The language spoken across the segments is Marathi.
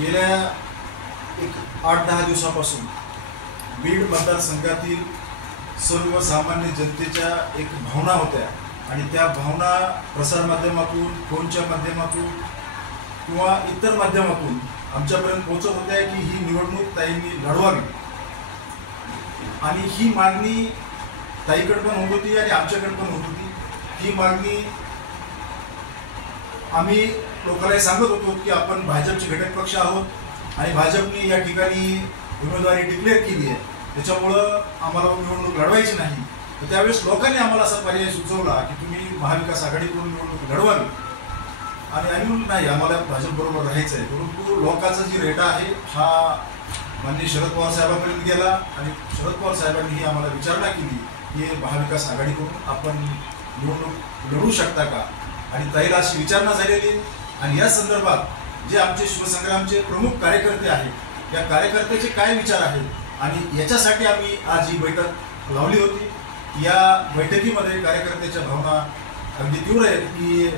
गेल्या एक 8-10 दिवसापासून बीड मतदारसंघातील सर्वसामान्य जनतेच्या एक भावना होत्या आणि त्या भावना प्रसारमाध्यमातून, फोनच्या माध्यमातून किंवा इतर माध्यमातून आमच्यापर्यंत पोहोचत होत्या की ही निवडणूक ताईंनी लढवावी आणि ही मागणी ताईकडे पण होत होती आणि आमच्याकडे पण होत होती। ही मागणी आम्ही लोकांना सांगत होतो की आपण भाजपचे घटक पक्ष आहोत आणि भाजपने या ठिकाणी उमेदवारी डिक्लेअर केली आहे, त्याच्यामुळं आम्हाला निवडणूक लढवायची नाही। तर त्यावेळेस लोकांनी आम्हाला असा पर्याय सुचवला की तुम्ही महाविकास आघाडीकडून निवडणूक लढवावी आणि आम्ही नाही, आम्हाला भाजपबरोबर राहायचं आहे। परंतु लोकांचा जी रेटा आहे हा माननीय शरद पवार साहेबांपर्यंत गेला आणि शरद पवार साहेबांनी आम्हाला विचारणा केली की महाविकास आघाडीकडून आपण निवडणूक लढू शकता का, आणि ताईला अशी विचारणा झालेली आणि या संदर्भात जे आमचे शिवसंग्रामचे प्रमुख कार्यकर्ते आहेत या कार्यकर्त्याचे काय विचार आहेत आणि याच्यासाठी आम्ही आज ही बैठक लावली होती। या बैठकीमध्ये कार्यकर्त्याच्या भावना अगदी तीव्र आहेत की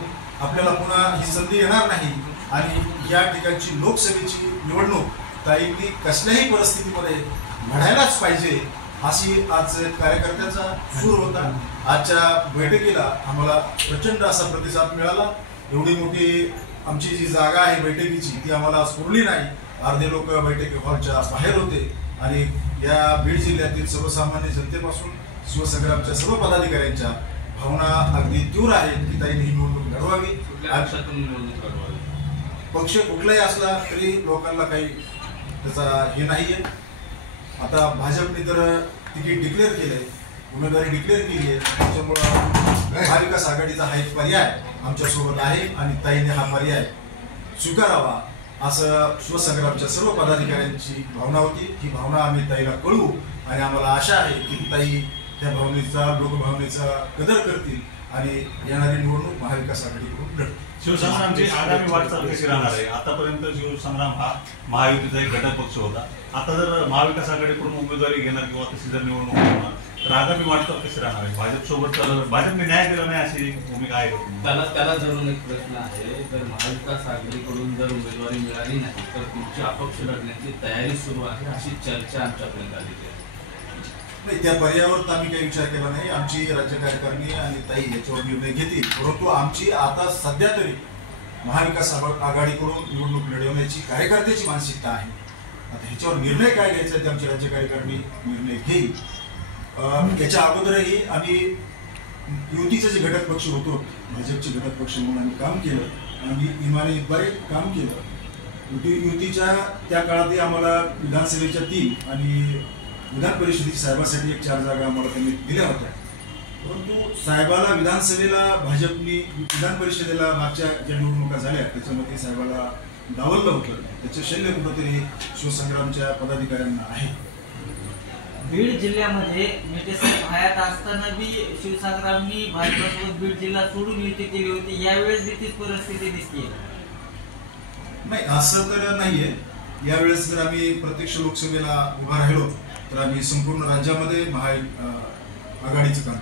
आपल्याला पुन्हा ही संधी येणार नाही आणि या ठिकाणची लोकसभेची निवडणूक ताईंनी कसल्याही परिस्थितीमध्ये लढायलाच पाहिजे अशी आज कार्यकर्त्यांचा सूर होता। आजच्या बैठकीला आम्हाला प्रचंड असा प्रतिसाद मिळाला। एवढी मोठी आमची जी जागा आहे बैठकीची ती आम्हाला पुरली नाही, अर्धे लोक बैठकी हॉलच्या बाहेर होते आणि या बीड जिल्ह्यातील सर्वसामान्य जनतेपासून शिवसंग्रामच्या सर्व पदाधिकाऱ्यांच्या भावना अगदी तीव्र आहेत की ताईंनी ही निवडणूक लढवावी। पक्ष कुठलाही असला तरी लोकांना काही त्याचा हे नाहीये। आता भाजपने तर तिकीट डिक्लेअर केलंय, उमेदवारी डिक्लेअर केली आहे, त्याच्यामुळं महाविकास आघाडीचा हा एक पर्याय आमच्यासोबत आहे आणि ताईने हा पर्याय स्वीकारावा असं शिवसंग्रामच्या सर्व पदाधिकाऱ्यांची भावना होती। ही भावना आम्ही ताईला कळवू आणि आम्हाला आशा आहे की ताई त्या भावनेचा, लोकभावनेचा कदर करतील आणि येणारी निवडणूक महाविकास आघाडीकडून लढतील। शिवसंग्रामची आगामी वाटचाल कशी राहणार आहे? आतापर्यंत शिवसंग्राम हा महायुतीचा एक घटक पक्ष होता, आता जर महाविकास आघाडीकडून उमेदवारी घेणार किंवा तशी जर निवडणूक होणार तर आगामी वाटचाल कशी राहणार आहे? भाजपसोबत भाजपने न्याय दिला नाही अशी भूमिका आहे का? त्याला धरून एक प्रश्न आहे, जर महाविकास आघाडीकडून जर उमेदवारी मिळाली नाही तर तुमची अपक्ष लढण्याची तयारी सुरू आहे अशी चर्चा आमच्यापर्यंत आलेली आहे। नाही, त्या पर्यायावर आम्ही काही विचार केला नाही। आमची राज्य कार्यकारिणी आणि ताई याच्यावर निर्णय घेतील, परंतु आमची आता सध्या तरी महाविकास आघाडीकडून निवडणूक लढवण्याची कार्यकर्त्याची मानसिकता आहे। आता ह्याच्यावर निर्णय काय घ्यायचा ते आमची राज्य कार्यकारिणी निर्णय घेईल। याच्या अगोदरही आम्ही युतीचे जे घटक पक्ष होतो, भाजपचे घटक पक्ष म्हणून आम्ही काम केलं, आम्ही इमाने इतबारे काम केलं। युतीच्या त्या काळातही आम्हाला विधानसभेच्या 3 आणि विधान परिषदेच्या साहेबासाठी एक 4 जागा आम्हाला त्यांनी दिल्या होत्या, परंतु साहेबाला विधानसभेला भाजपनी, विधान परिषदेला मागच्या ज्या निवडणुका झाल्या त्याच्यामध्ये साहेबाला डावललं होतं, त्याचं शल्य कुठंतरी शिवसंग्रामच्या पदाधिकाऱ्यांना आहे। बीड जिल्ह्यामध्ये मेटेसाहेब हयात असताना बी शिवसंग्रामनी भाजपसोबत बीड जिल्हा सोडून युती केली होती, यावेळेस बी तीच परिस्थिती दिसते? नाही, असं तर नाहीये। यावेळेस जर आम्ही प्रत्यक्ष लोकसभेला उभा राहिलो तर आम्ही संपूर्ण राज्यामध्ये आघाडीचं काम